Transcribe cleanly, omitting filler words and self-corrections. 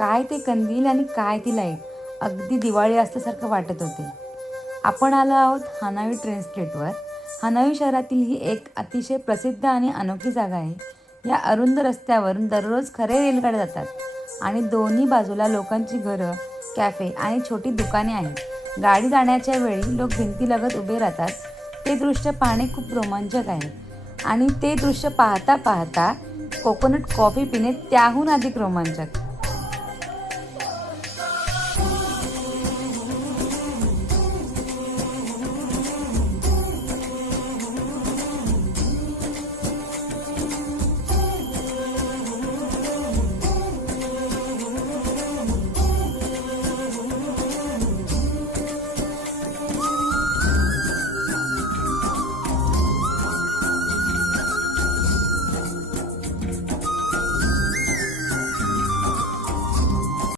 काय ते कंदील आणि काय ती लाईट, अगदी दिवाळी असल्यासारखं वाटत होते. आपण आलो आहोत हानावी ट्रेन स्ट्रीटवर. हानावी शहरातील ही एक अतिशय प्रसिद्ध आणि अनोखी जागा आहे. या अरुंद रस्त्यावरून दररोज खरे रेलगाड्या जातात आणि दोन्ही बाजूला लोकांची घरं, कॅफे आणि छोटी दुकाने आहेत. गाडी जाण्याच्या वेळी लोक भिंतीलगत उभे राहतात. ते दृश्य पाहणे खूप रोमांचक आहे आणि ते दृश्य पाहता पाहता कोकोनट कॉफी पिणे त्याहून अधिक रोमांचक.